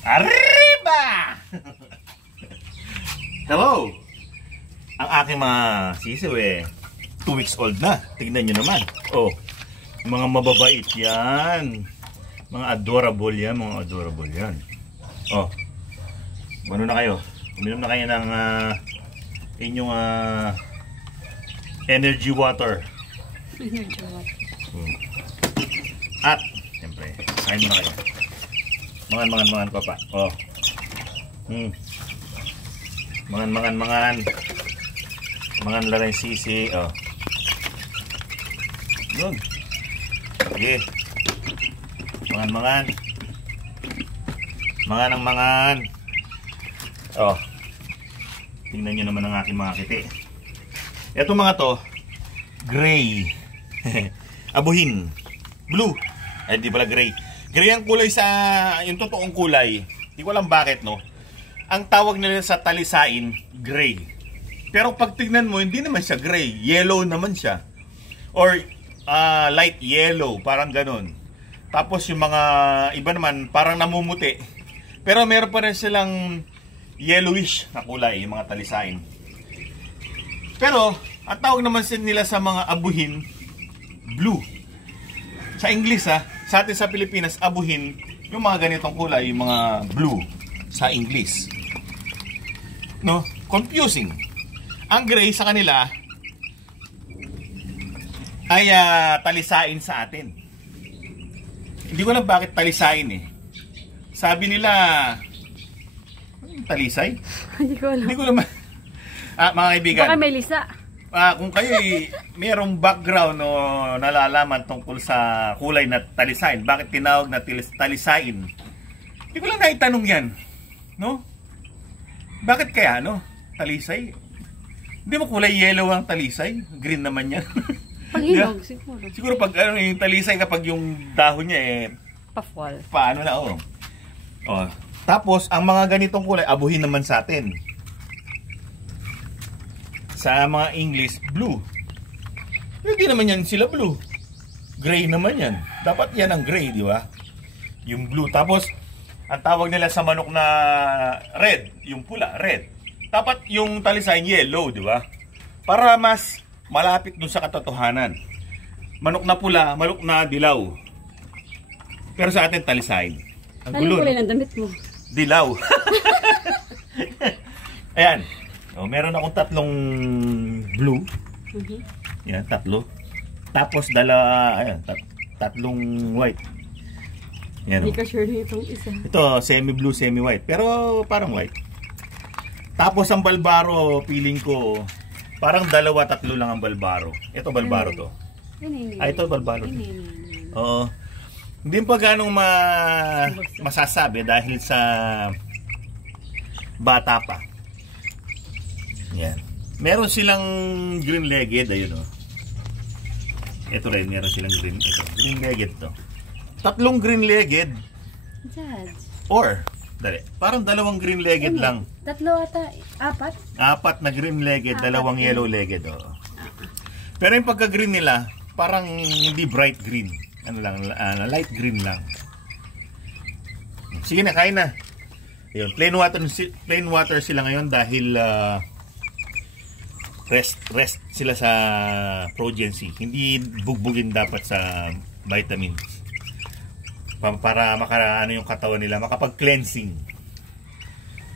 Arriba! Hello! Ang aking mga sisiw 2 weeks old na. Tignan nyo naman. Oh, mga mababait yan. Mga adorable yan. Mga adorable yan. Oh, ano na kayo? Uminom na kayo ng inyong energy water. Energy water. At, siyempre, kain mo na kayo. Mangan ko pa. Oh. Mangan. Mangan lang yung sisi. Oh. Yun. Sige. Mangan. Mangan. Oh. Tingnan nyo naman ang aking mga kiti. Ito mga to, gray. Abuhin. Blue. Ay, di pala gray. Gray ang kulay sa, yung totoong kulay. Hindi ko alam bakit, no? Ang tawag nila sa talisain, gray. Pero pag tignan mo, hindi naman siya gray. Yellow naman siya. Or light yellow, parang ganun. Tapos yung mga iba naman, parang namumuti. Pero meron pa rin silang yellowish na kulay, yung mga talisain. Pero, ang tawag naman nila sa mga abuhin, blue. Sa English sa atin sa Pilipinas, abuhin, yung mga ganitong kulay, yung mga blue sa English. No? Confusing. Ang gray sa kanila ay talisain sa atin. Hindi ko alam bakit talisain Sabi nila, talisay? Hindi ko alam. Hindi ko naman. Mga kaibigan. Baka may lisa. Kung kayo mayroong background o nalalaman tungkol sa kulay na talisain, bakit tinawag na talisain? Hindi ko lang naitanong yan. No? Bakit kaya, no? Talisay? Hindi mo kulay yellow ang talisay? Green naman yan. Paghinog, siguro. Siguro pag yung talisay kapag yung dahon niya pa-fall. Paano na, oh. Tapos, ang mga ganitong kulay, abuhin naman sa atin. Sa mga English, blue. Hindi naman yan sila blue. Gray naman yan. Dapat yan ang gray, di ba? Yung blue. Tapos, ang tawag nila sa manok na red, yung pula, red. Dapat yung talisain yellow, di ba? Para mas malapit dun sa katotohanan. Manok na pula, manok na dilaw. Pero sa atin, talisain. Ang gulo. Anong kulay ng damit mo? Dilaw. Ayan. Meron akong 3 blue. Yan, 3. Tapos tatlong white. Yan. Hindi ka sure na itong isa. Ito, semi-blue, semi-white. Pero parang white. Tapos ang balbaro, feeling ko, parang 2-3 lang ang balbaro. Ito balbaro to. Ito balbaro. Oo. Hindi pa ganong masasabi dahil sa bata pa. Yan. Meron silang green-legged, ayun Ito rin, meron silang green-legged to. 3 green-legged. Or, parang 2 green-legged lang. 3 ata, 4? 4 na green-legged, 2 yellow-legged. Pero yung pagka-green nila, parang hindi bright green. Light green lang. Sige na, kain na. Ayun, plain water sila ngayon dahil rest sila sa progency. Hindi bugbugin dapat sa vitamins. Para yung katawan nila, makapag-cleansing.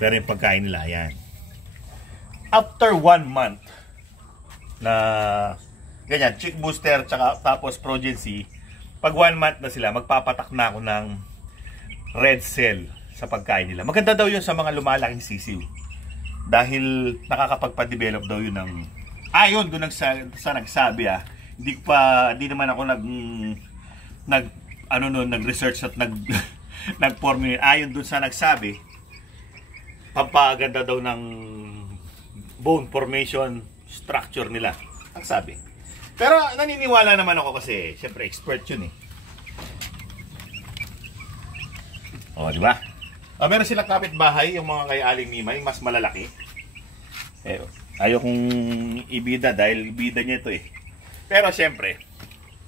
Pero yung pagkain nila, yan. After 1 month na ganyan, chick booster tapos progency, pag 1 month na sila, magpapatak na ako ng red cell sa pagkain nila. Maganda daw yun sa mga lumalaking sisiw. Dahil nakakapagpa-develop daw yun ng... Yun, doon sa nagsabi Hindi naman ako nag-research at nag-formulate. Ayon doon sa nagsabi, pampaganda daw ng bone formation structure nila. Ang sabi. Pero naniniwala naman ako kasi, syempre expert yun di ba? Meron silang kapitbahay, yung mga kay Aling Mimay, mas malalaki. Ayaw kong ibida dahil bida niya ito Pero syempre,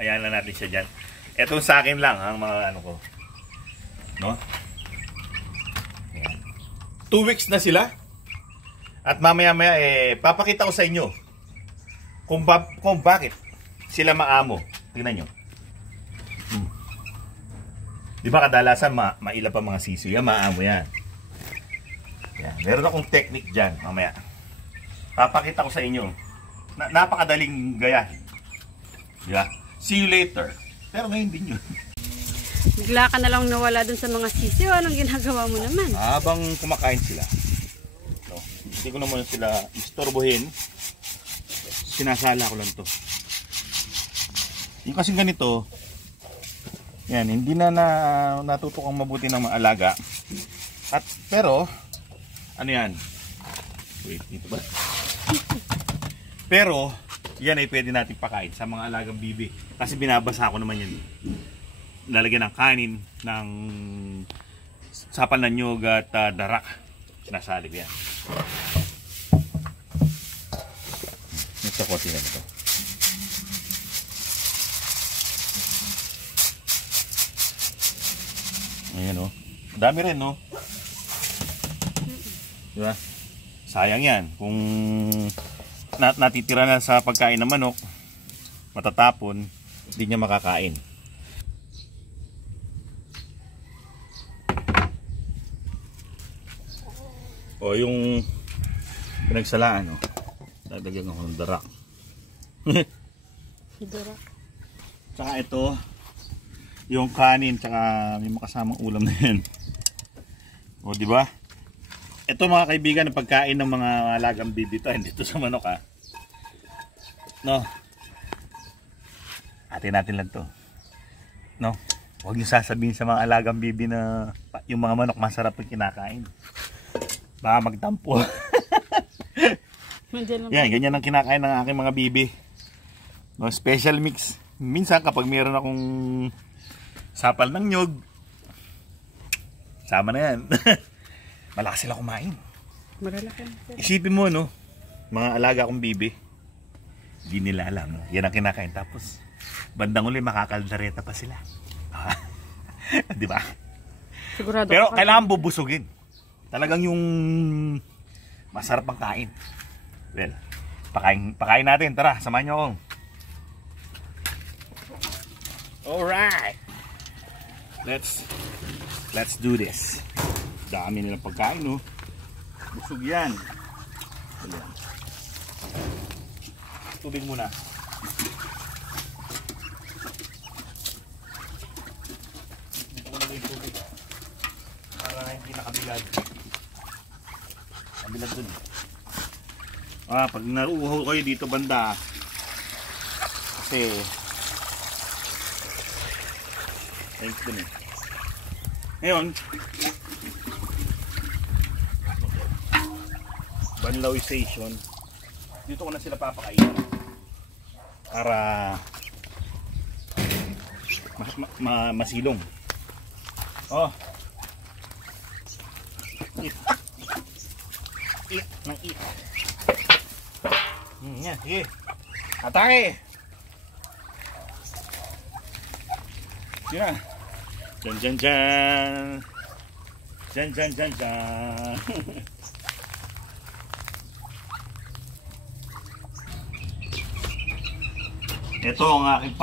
ayan na natin siya dyan. Ito sa akin lang, ang mga ko. No? 2 weeks na sila. At mamaya-maya papakita ko sa inyo kung bakit sila maamo. Tingnan nyo. Di ba kadalasan maila pa mga sisiw yan, maamo yan. Yan. Meron akong technique dyan mamaya. Papakita ko sa inyo. Napakadaling gayahin. Di ba? See you later. Pero ngayon din yun. Bigla ka na lang nawala dun sa mga sisiw. Anong ginagawa mo naman? Habang kumakain sila, no, hindi ko naman sila istorbohin. Sinasala ko lang to. Yung kasing ganito, yan, hindi na natutukang mabuti ng mga alaga. Pero, ano yan? Wait, dito ba? Pero, yan ay pwede natin pakain sa mga alagang bibi. Kasi binabasa ko naman yan. Lalagyan ng kanin, ng sapal na nyog at darak. Sinasali ko yan. Nasa kote na ito. Ayan o. Dami rin no. Diba? Sayang yan. Kung natitira na sa pagkain ng manok, matatapon, hindi niya makakain. O yung pinagsalaan, o. Dadagyan ako ng darak. Darak. Tsaka ito, yung kanin, tsaka may makasamang ulam na yan. O, di ba? Ito mga kaibigan, ang pagkain ng mga alagang bibi to, hindi to sa manok ha. No. Atin natin lang to. No. Huwag niyo sasabihin sa mga alagang bibi na yung mga manok masarap yung kinakain. Baka magtampo. Yan, ganyan ang kinakain ng aking mga bibi. No, special mix. Minsan kapag meron akong sapal ng nyog, sama na yan. Malakas sila kumain. Malalaki. Isipin mo, no? Mga alaga kong bibi, di nila alam. No? Yan ang kinakain. Tapos, bandang uli, makakaldareta pa sila. Di ba? Sigurado. Pero kailangan bubusugin. Talagang yung masarap ang kain. Well, pakain natin. Tara, samahan nyo ako. Alright. Let's do this. Dami nilang pagkain, no? Busog yan. Ayan. Tubig muna. Dito ko nagay tubig. Para hindi nakabilad. Kabilad dun. Pag naruuhaw kayo dito banda, kasi thanks dun eh. Ngayon, banlawisation, dito ko na sila papakain para masilong. Oh, eat ng eat. Yan, sige, atake. Yan, dyan dyan dyan dyan dyan dyan. Ito ang aking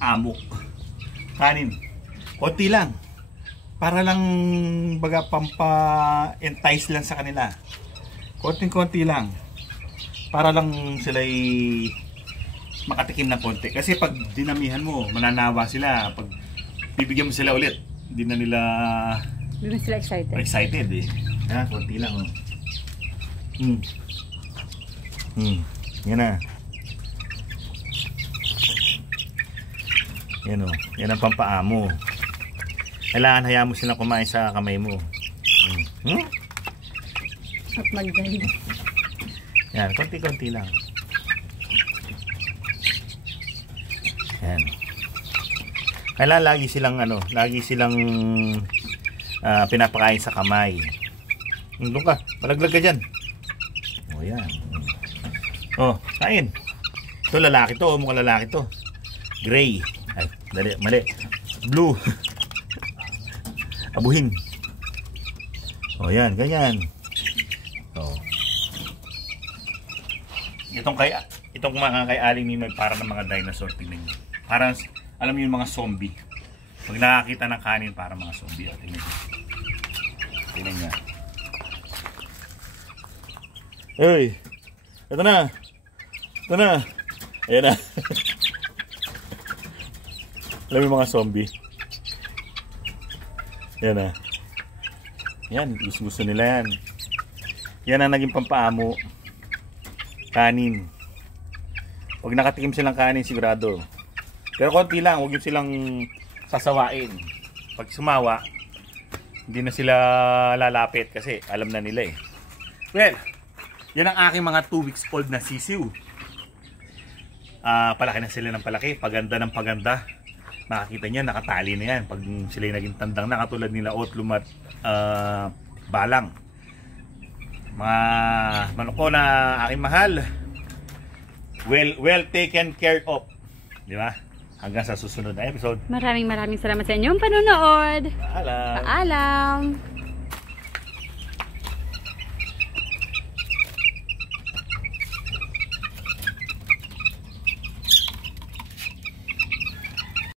amok. Kanin. Konti lang. Para lang baga pampa-entice lang sa kanila. Konting-konti lang. Para lang sila'y makatikim ng konti. Kasi pag dinamihan mo, mananawa sila. Pag bibigyan mo sila ulit, hindi na sila excited eh. Konti lang. Oh. Yan na. Yan o, yan ang pampaamo. Kailangan hayaan mo silang kumain sa kamay mo. At magdali. Yan, konti-konti lang. Yan. Kailangan lagi silang pinapakain sa kamay. Doon ka, malaglag ka dyan. O yan. O, kain. Ito lalaki to, mukhang lalaki to. Gray. Ay, mali. Blue. Abuhin. O yan, ganyan. So, itong mga kay Aling Mimay para ng mga dinosaur, tingnan nyo. Parang, alam niyo yung mga zombie. Pag nakakita ng kanin, para mga zombie. O, tingnan nyo. Tingnan nyo. Uy! Ito na! Ito na! Ayan na. Alam mo yung mga zombie. Yan na. Yan, gusto nila yan. Yan ang naging pampaamo. Kanin. Pag nakatikim silang kanin, sigurado. Pero konti lang, huwag yung silang sasawain. Pag sumawa, hindi na sila lalapit kasi alam na nila eh. Well, yan ang aking mga 2 weeks old na sisiw. Palaki na sila ng palaki, paganda ng paganda. Makikita niya, nakatali na yan pag sila naging tandang na, katulad nila Otlum at Balang. Mga manok ko na aking mahal, well taken care of, di ba? Hanggang sa susunod na episode. Maraming salamat sa inyong panonood. Paalam. Paalam.